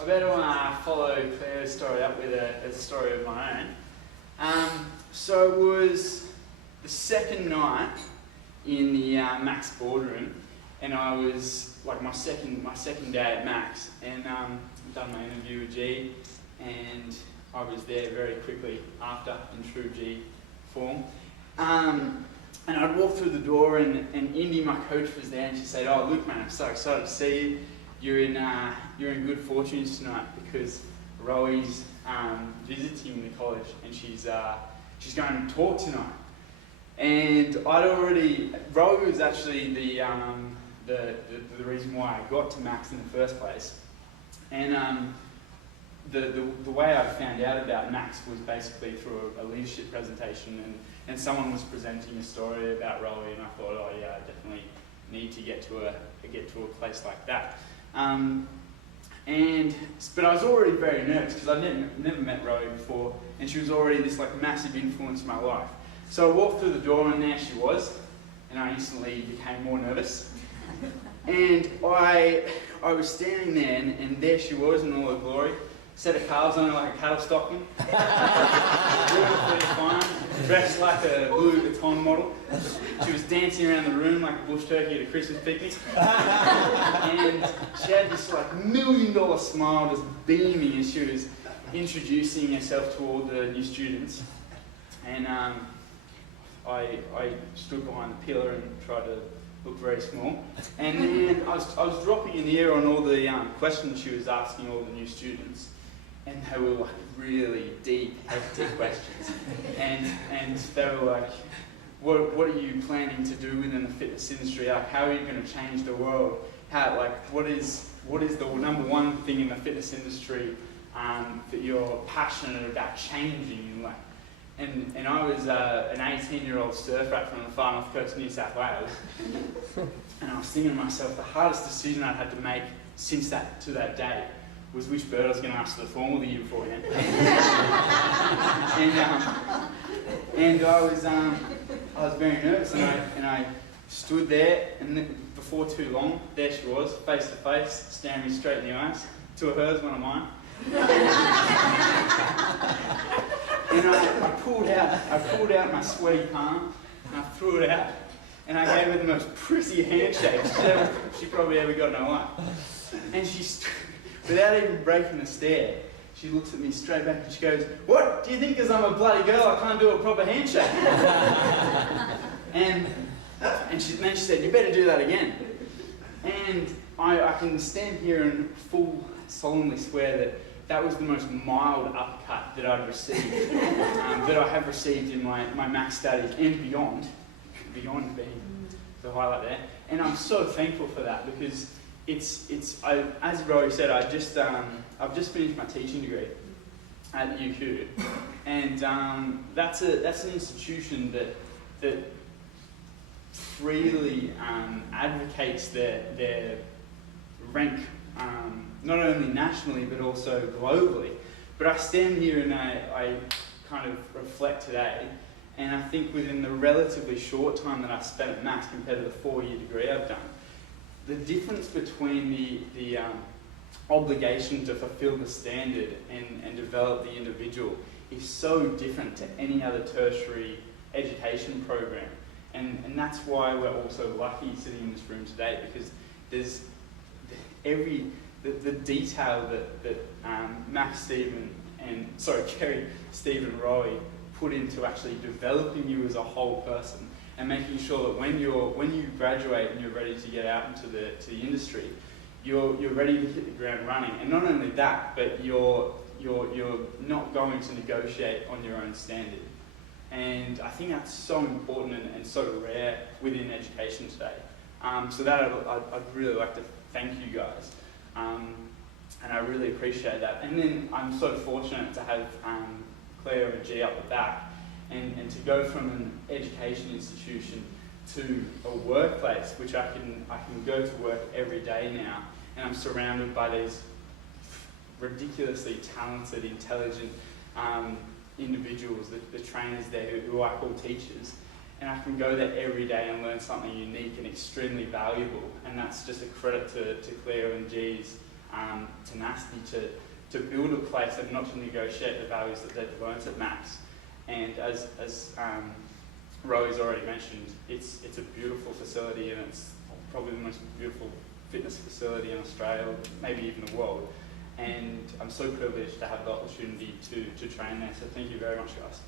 I better follow Claire's story up with a story of my own. So it was the second night in the Max boardroom, and I was like my second day at Max, and I'd done my interview with G, and I was there very quickly after in true G form. And I'd walk through the door, and Indy, my coach, was there, and she said, "Oh, Luke, man, I'm so excited to see you. You're in good fortunes tonight because Roe's visiting the college, and she's going to talk tonight." And Roe was actually the reason why I got to Max in the first place. And the way I found out about Max was basically through a leadership presentation, and someone was presenting a story about Roe, and I thought, oh yeah, I definitely need to get to a place like that. But I was already very nervous because I'd never met Roe before, and she was already this like massive influence in my life. So I walked through the door, and there she was, and I instantly became more nervous. And I was standing there, and there she was in all her glory. Set of calves on her like a cattle stockman. Beautifully fine, dressed like a Louis Vuitton model. She was dancing around the room like a bush turkey at a Christmas picnic. And she had this like $1 million smile just beaming as she was introducing herself to all the new students. And I stood behind the pillar and tried to look very small. And then I was dropping in the air on all the questions she was asking all the new students. And they were like really deep, hefty questions. And they were like, what are you planning to do within the fitness industry? Like, how are you going to change the world? What is the number one thing in the fitness industry that you're passionate about changing? And I was an 18-year-old surf rat from the far north coast of New South Wales. And I was thinking to myself, the hardest decision I'd had to make since to that day was which bird I was going to ask to the formal the year beforehand. And I was very nervous, and I stood there, and then before too long, there she was, face to face, staring me straight in the eyes. Two of hers, one of mine. And I pulled out my sweaty palm, and I threw it out, and I gave her the most pretty handshake she probably ever got in her life. And without even breaking the stare, she looks at me straight back and she goes, "What? Do you think because I'm a bloody girl I can't do a proper handshake?" and then she said, "You better do that again." And I can stand here and solemnly swear that was the most mild uppercut that I'd received, that I have received in my Max studies and beyond being the highlight there. And I'm so thankful for that because as Rory said, I've just finished my teaching degree at UQ, and that's an institution that freely advocates their rank, not only nationally but also globally. But I stand here and I kind of reflect today, and I think within the relatively short time that I spent at Max compared to the 4-year degree I've done, the difference between the obligation to fulfill the standard and develop the individual is so different to any other tertiary education program. And that's why we're also lucky sitting in this room today, because there's the detail that Max, Kerry, Stephen, Roy put into actually developing you as a whole person, and making sure that when you graduate and you're ready to get out into the industry, you're ready to hit the ground running. And not only that, but you're not going to negotiate on your own standard. And I think that's so important and so rare within education today. So that I'd really like to thank you guys, and I really appreciate that. And then I'm so fortunate to have Claire and G up the back. And to go from an education institution to a workplace, which I can go to work every day now, and I'm surrounded by these ridiculously talented, intelligent individuals, the trainers there who I call teachers, and I can go there every day and learn something unique and extremely valuable, and that's just a credit to Claire and G's tenacity to build a place and not to negotiate the values that they've learnt at Max. And as Roe's already mentioned, it's a beautiful facility, and it's probably the most beautiful fitness facility in Australia, maybe even the world. And I'm so privileged to have the opportunity to train there. So thank you very much, guys.